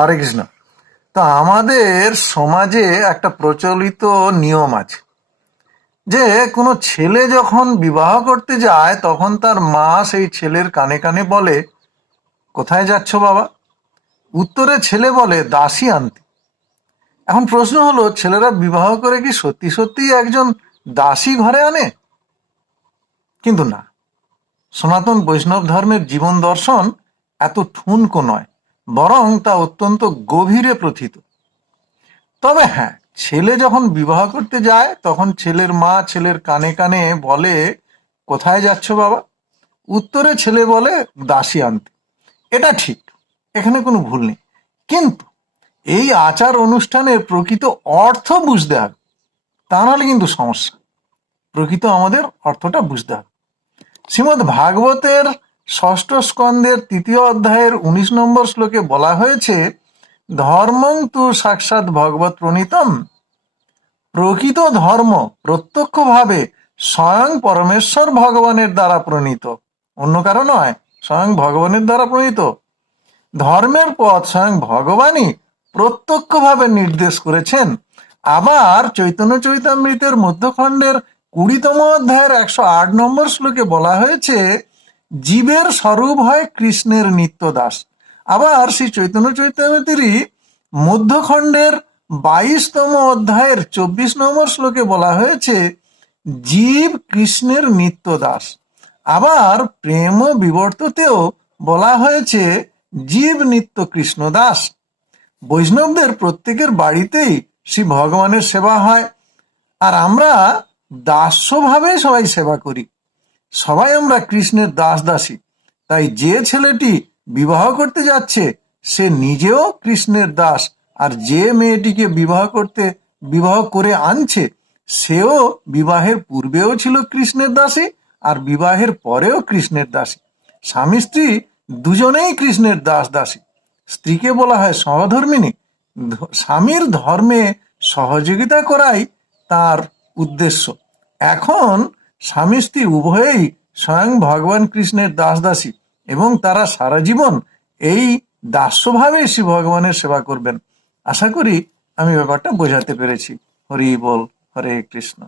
হরে কৃষ্ণ। তো আমাদের সমাজে একটা প্রচলিত নিয়ম আছে যে কোনো ছেলে যখন বিবাহ করতে যায় তখন তার মা সেই ছেলের কানে কানে বলে, কোথায় যাচ্ছ বাবা? উত্তরে ছেলে বলে, দাসী আনতে। এখন প্রশ্ন হলো, ছেলেরা বিবাহ করে কি সত্যি সত্যি একজন দাসী ঘরে আনে? কিন্তু না, সনাতন বৈষ্ণব ধর্মের জীবন দর্শন এত ঠুনকো নয়, বরং তা অত্যন্ত গভীরে প্রথিত। তবে হ্যাঁ, ছেলে যখন বিবাহ করতে যায় তখন ছেলের মা ছেলের কানে কানে বলে, কোথায় যাচ্ছ বাবা? উত্তরে ছেলে বলে, দাসী আনতে। এটা ঠিক, এখানে কোনো ভুল নেই। কিন্তু এই আচার অনুষ্ঠানের প্রকৃত অর্থ বুঝতে হবে, তা নাহলে কিন্তু সমস্যা। প্রকৃত আমাদের অর্থটা বুঝতে হবে। শ্রীমদ্ ভাগবতের ষষ্ঠ স্কন্ধের 3য় অধ্যায়ের 19 নম্বর শ্লোকে বলা হয়েছে, ধর্মং তু সাক্ষাৎ ভগবত প্রণীতম। প্রকৃত ধর্ম প্রত্যক্ষভাবে স্বয়ং পরমেশ্বর ভগবানের দ্বারা প্রণীত, অন্য কারো নয়, স্বয়ং ভগবানের দ্বারা প্রণীত। ধর্মের পথ স্বয়ং ভগবানই প্রত্যক্ষভাবে নির্দেশ করেছেন। আবার চৈতন্য চৈতামৃতের মধ্যখণ্ডের 20তম অধ্যায়ের 108 নম্বর শ্লোকে বলা হয়েছে, জীবের স্বরূপ হয় কৃষ্ণের নিত্য দাস। আবার শ্রী চৈতন্য চৈতামৃতেরই মধ্যখণ্ডের 22তম অধ্যায়ের 24 নম্বর শ্লোকে বলা হয়েছে, জীব কৃষ্ণের নিত্য দাস। আবার প্রেম বিবর্ততেও বলা হয়েছে, জীব নিত্য কৃষ্ণ দাস। বৈষ্ণবদের প্রত্যেকের বাড়িতেই শ্রী ভগবানের সেবা হয়, আর আমরা দাস্যভাবে সবাই সেবা করি। সবাই আমরা কৃষ্ণের দাস দাসী। তাই যে ছেলেটি বিবাহ করতে যাচ্ছে সে নিজেও কৃষ্ণের দাস, আর যে মেয়েটিকে বিবাহ করে আনছে সেও বিবাহের পূর্বেও ছিল কৃষ্ণের দাসী, আর বিবাহের পরেও কৃষ্ণের দাসী। স্বামী স্ত্রী দুজনেই কৃষ্ণের দাস দাসী। স্ত্রীকে বলা হয় সহধর্মিণী। স্বামীর ধর্মে সহযোগিতা করাই তার উদ্দেশ্য। এখন স্বামী স্ত্রী উভয়েই স্বয়ং ভগবান কৃষ্ণের দাস দাসী, এবং তারা সারা জীবন এই দাস্যভাবে শ্রী ভগবানের সেবা করবেন। আশা করি আমি ব্যাপারটা বোঝাতে পেরেছি। হরি বল, হরে কৃষ্ণ।